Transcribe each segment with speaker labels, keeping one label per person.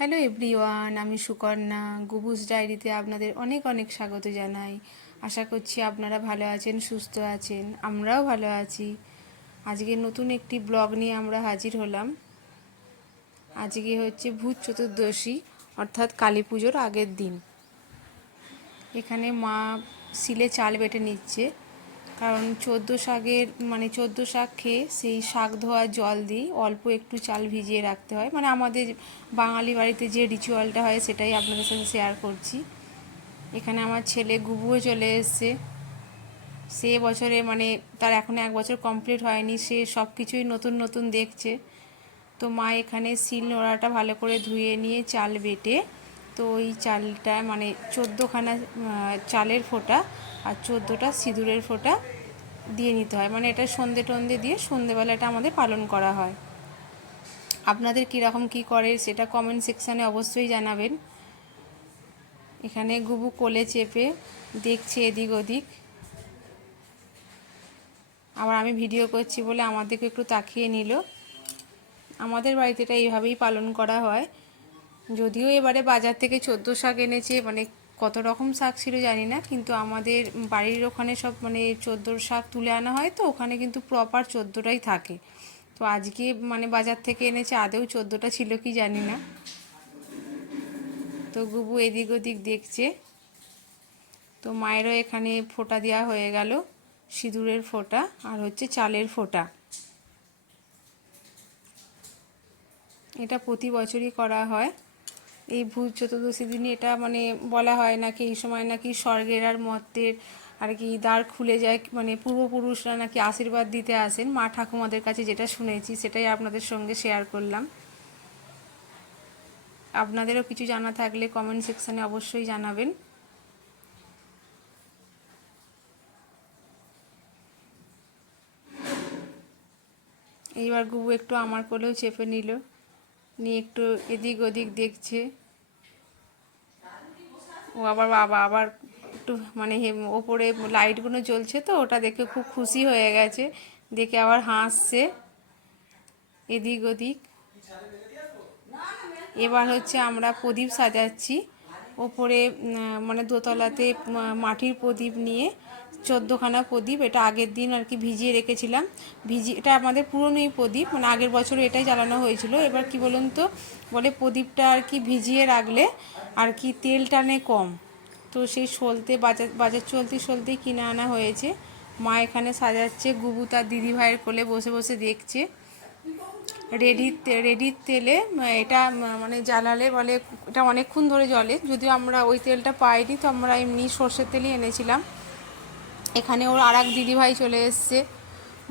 Speaker 1: Hello everyone আমি সুকন্যা। গুবুস ডায়েরিতে আপনাদের অনেক অনেক স্বাগত জানাই। আশা করছি আপনারা ভালো আছেন, সুস্থ আছেন। আমরাও ভালো আছি। আজকে নতুন একটি ব্লগ নিয়ে আমরা হাজির হলাম। আজকে হচ্ছে ভূত চতুর্দশী, অর্থাৎ কালী পুজোর আগের দিন। এখানে মা শিলে চাল বেটে নিচ্ছে। কারণ চোদ্দ শাকের মানে চোদ্দ শাক খেয়ে সেই শাক ধোয়া জল দিই অল্প একটু চাল ভিজিয়ে রাখতে হয়। মানে আমাদের বাঙালি বাড়িতে যে রিচুয়ালটা হয় সেটাই আপনাদের সাথে শেয়ার করছি। এখানে আমার ছেলে গুবুও চলে এসছে। সে বছরে মানে তার এখনও এক বছর কমপ্লিট হয়নি। সে সব কিছুই নতুন নতুন দেখছে। তো মা এখানে শিল নোড়াটা ভালো করে ধুয়ে নিয়ে চাল বেটে, তো ওই চালটা মানে চোদ্দোখানা চালের ফোঁটা আর চোদ্দোটা সিঁদুরের ফোঁটা দিয়ে নিতে হয়। মানে এটা সন্ধে টন্ধে দিয়ে সন্ধেবেলাটা আমাদের পালন করা হয়। আপনাদের কীরকম কী করে সেটা কমেন্ট সেকশানে অবশ্যই জানাবেন। এখানে গুবু কোলে চেপে দেখছে এদিক ওদিক। আবার আমি ভিডিও করছি বলে আমাদেরকে একটু তাকিয়ে নিল। আমাদের বাড়িতে এটা এইভাবেই পালন করা হয়। যদিও এবারে বাজার থেকে চোদ্দ শাক এনেছে মানে কত রকম শাক ছিল জানি না, কিন্তু আমাদের বাড়ির ওখানে সব মানে চোদ্দোর শাক তুলে আনা হয় তো, ওখানে কিন্তু প্রপার চোদ্দোটাই থাকে। তো আজকে মানে বাজার থেকে এনেছে, আদেও চোদ্দোটা ছিল কি জানি না। তো গুবু এদিক ওদিক দেখছে। তো মায়েরও এখানে ফোঁটা দেওয়া হয়ে গেল, সিঁদুরের ফোঁটা আর হচ্ছে চালের ফোঁটা। এটা প্রতি বছরই করা হয়। এই ভূত চতুর্দশী দিনে এটা মানে বলা হয় নাকি এই সময় নাকি স্বর্গের আর মর্তের আর কি দ্বার খুলে যায় মানে পূর্বপুরুষরা নাকি আশীর্বাদ দিতে আসেন। মা ঠাকুমাদের কাছে যেটা শুনেছি সেটাই আপনাদের সঙ্গে শেয়ার করলাম। আপনাদেরও কিছু জানা থাকলে কমেন্ট সেকশানে অবশ্যই জানাবেন। এইবার গুবু একটু আমার কোলেও চেপে নিল, নিয়ে একটু এদিক ওদিক দেখছে। আবার বাবা আবার একটু মানে ওপরে লাইটগুলো জ্বলছে তো, ওটা দেখে খুব খুশি হয়ে গেছে। দেখে আবার হাসছে। এদিক ওদিক। এবার হচ্ছে আমরা প্রদীপ সাজাচ্ছি। ওপরে মানে দোতলাতে মাটির প্রদীপ নিয়ে চোদ্দোখানা প্রদীপ, এটা আগের দিন আর কি ভিজিয়ে রেখেছিলাম। ভিজিয়ে এটা আমাদের পুরনোই প্রদীপ মানে আগের বছরে এটাই জ্বালানো হয়েছিল। এবার কি বলুন তো, বলে প্রদীপটা আর কি ভিজিয়ে রাখলে আর কি তেল টানে কম। তো সেই সলতে বাজার বাজার চলতে চলতেই কিনে আনা হয়েছে। মা এখানে সাজাচ্ছে, গুবু তার দিদি ভাইয়ের কোলে বসে বসে দেখছে। রেডির রেডির তেলে এটা মানে জ্বালালে বলে, এটা অনেকক্ষণ ধরে জলে যদিও আমরা ওই তেলটা পাইনি, তো আমরা এমনি সর্ষের তেলই এনেছিলাম। এখানে ওর আর এক দিদিভাই চলে এসছে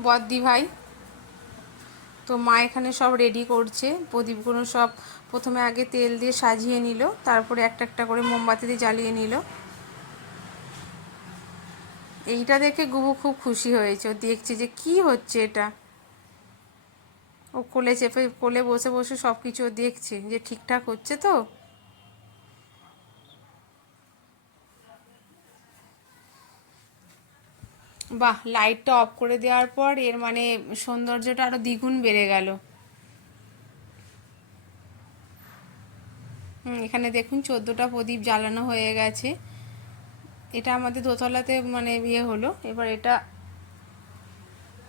Speaker 1: বদ্দি ভাই তো মা এখানে সব রেডি করছে। প্রদীপগুলো সব প্রথমে আগে তেল দিয়ে সাজিয়ে নিল, তারপরে একটা একটা করে মোমবাতি দিয়ে জ্বালিয়ে নিল। এইটা দেখে গুবু খুব খুশি হয়েছে। ও দেখছে যে কি হচ্ছে এটা। ও কোলে চেপে, কোলে বসে বসে সব কিছু দেখছে যে ঠিকঠাক হচ্ছে তো। বাহ লাইটটা অফ করে দেওয়ার পর এর মানে সৌন্দর্যটা আরও দ্বিগুণ বেড়ে গেল। এখানে দেখুন চোদ্দোটা প্রদীপ জ্বালানো হয়ে গেছে। এটা আমাদের দোতলাতে মানে ইয়ে হলো, এবার এটা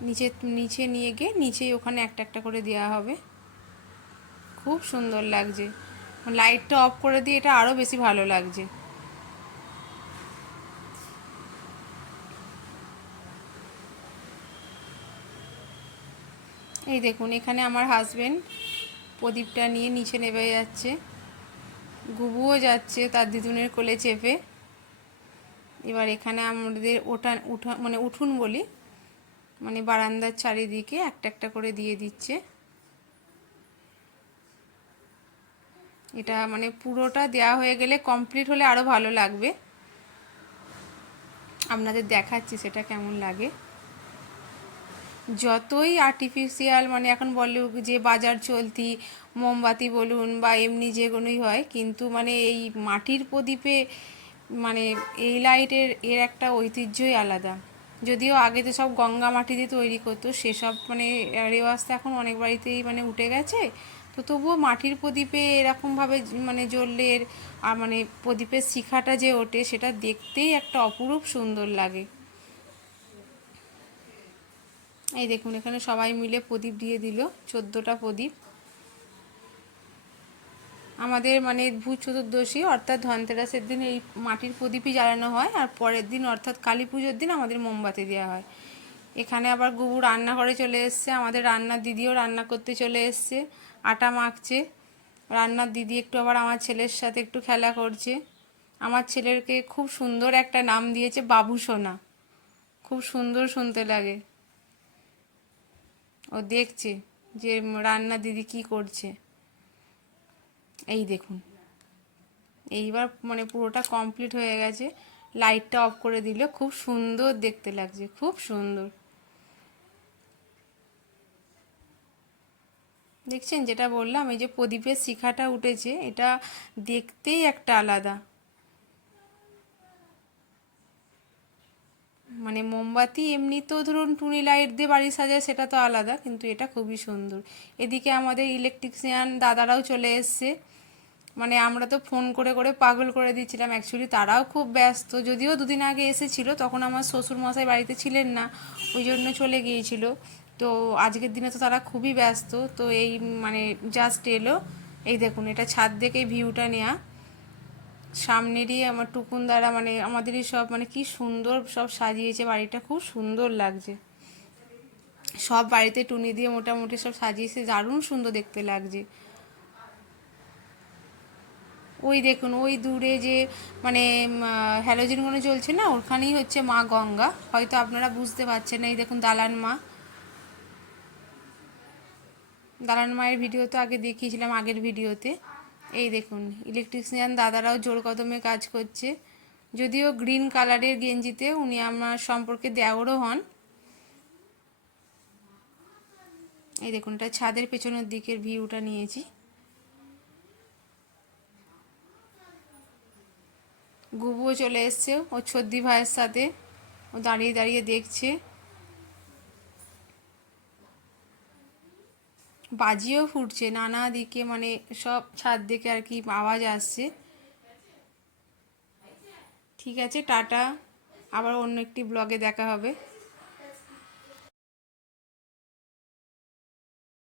Speaker 1: নিচে নিচে নিয়ে গিয়ে নিচেই ওখানে একটা একটা করে দেওয়া হবে। খুব সুন্দর লাগছে। লাইটটা অফ করে দিয়ে এটা আরও বেশি ভালো লাগছে। এই দেখুন, এখানে আমার হাজবেন্ড প্রদীপটা নিয়ে নিচে নেমে যাচ্ছে। গুবুও যাচ্ছে তার দিদুনের কোলে চেপে। এবার এখানে আমাদের ওটা উঠা মানে উঠুন বলি মানে বারান্দার চারিদিকে একটা একটা করে দিয়ে দিচ্ছে। এটা মানে পুরোটা দেওয়া হয়ে গেলে কমপ্লিট হলে আরও ভালো লাগবে। আপনাদের দেখাচ্ছি সেটা কেমন লাগে। যতই আর্টিফিশিয়াল মানে এখন বলে যে বাজার চলতি, মোমবাতি বলুন বা এমনি যে কোনোই হয়, কিন্তু মানে এই মাটির প্রদীপে মানে এই লাইটের এর একটা ঐতিহ্যই আলাদা। যদিও আগে তো সব গঙ্গা মাটি দিয়ে তৈরি করতো, সেসব মানে রেওয়াজ তো এখন অনেক বাড়িতেই মানে উঠে গেছে। তো তবুও মাটির প্রদীপে এরকমভাবে মানে জ্বললে আর মানে প্রদীপের শিখাটা যে ওঠে, সেটা দেখতেই একটা অপরূপ সুন্দর লাগে। এই দেখুন, এখানে সবাই মিলে প্রদীপ দিয়ে দিল, চোদ্দোটা প্রদীপ। আমাদের মানে ভূত চতুর্দশী, অর্থাৎ ধনতেরাসের দিন এই মাটির প্রদীপই জ্বালানো হয়, আর পরের দিন, অর্থাৎ কালী পুজোর দিন আমাদের মোমবাতি দেওয়া হয়। এখানে আবার গুবু রান্নাঘরে চলে এসছে, আমাদের রান্নার দিদিও রান্না করতে চলে এসছে, আটা মাখছে। রান্নার দিদি একটু আবার আমার ছেলের সাথে একটু খেলা করছে। আমার ছেলেরকে খুব সুন্দর একটা নাম দিয়েছে, বাবু সোনা। খুব সুন্দর শুনতে লাগে। ও দেখছে যে রান্না দিদি কি করছে। এই দেখুন। এইবার মানে পুরোটা কমপ্লিট হয়ে গেছে। লাইটটা অফ করে দিলে খুব সুন্দর দেখতে লাগছে, খুব সুন্দর। দেখছেন যেটা বললাম, এই যে প্রদীপের শিখাটা উঠেছে, এটা দেখতেই একটা আলাদা। মানে মোমবাতি এমনি তো ধরুন টুনি লাইট দিয়ে বাড়ি সাজায়, সেটা তো আলাদা, কিন্তু এটা খুবই সুন্দর। এদিকে আমাদের ইলেকট্রিশিয়ান দাদারাও চলে এসছে। মানে আমরা তো ফোন করে করে পাগল করে দিচ্ছিলাম। অ্যাকচুয়ালি তারাও খুব ব্যস্ত। যদিও দুদিন আগে এসেছিল, তখন আমার শ্বশুর মশাই বাড়িতে ছিলেন না, ওই জন্য চলে গিয়েছিল। তো আজকের দিনে তো তারা খুবই ব্যস্ত। তো এই মানে জাস্ট এলো। এই দেখুন, এটা ছাদ থেকে ভিউটা নেওয়া সামনেরই আমার টুকুন দ্বারা মানে আমাদেরই সব মানে কি সুন্দর সব সাজিয়েছে, বাড়িটা খুব সুন্দর লাগছে। সব বাড়িতে টুনি দিয়ে মোটামুটি সব সাজিয়েছে, দারুণ সুন্দর দেখতে লাগছে। ওই দেখুন, ওই দূরে যে মানে হ্যালোজিনগুলো চলছে না, ওখানেই হচ্ছে মা গঙ্গা। হয়তো আপনারা বুঝতে পারছেন না, এই দেখুন দালান মা। দালান মায়ের ভিডিও তো আগে দেখিয়েছিলাম আগের ভিডিওতে। এই দেখুন ইলেকট্রিশিয়ান দাদারাও জোর কদমে কাজ করছে। যদিও গ্রিন কালারের গেঞ্জিতে উনি আমার সম্পর্কে দেওরও হন। এই দেখুন, এটা ছাদের পেছনের দিকের ভিউটা নিয়েছি। গুবুও চলে এসছে, ও ছদ্দি ভাইয়ের সাথে। ও দাঁড়িয়ে দাঁড়িয়ে দেখছে। বাজিও ফুটছে, নানা দিকে মানে সব ছাদ দিকে আর কি আওয়াজ আসছে। ঠিক আছে, টাটা। আবার অন্য একটি ব্লগে দেখা হবে।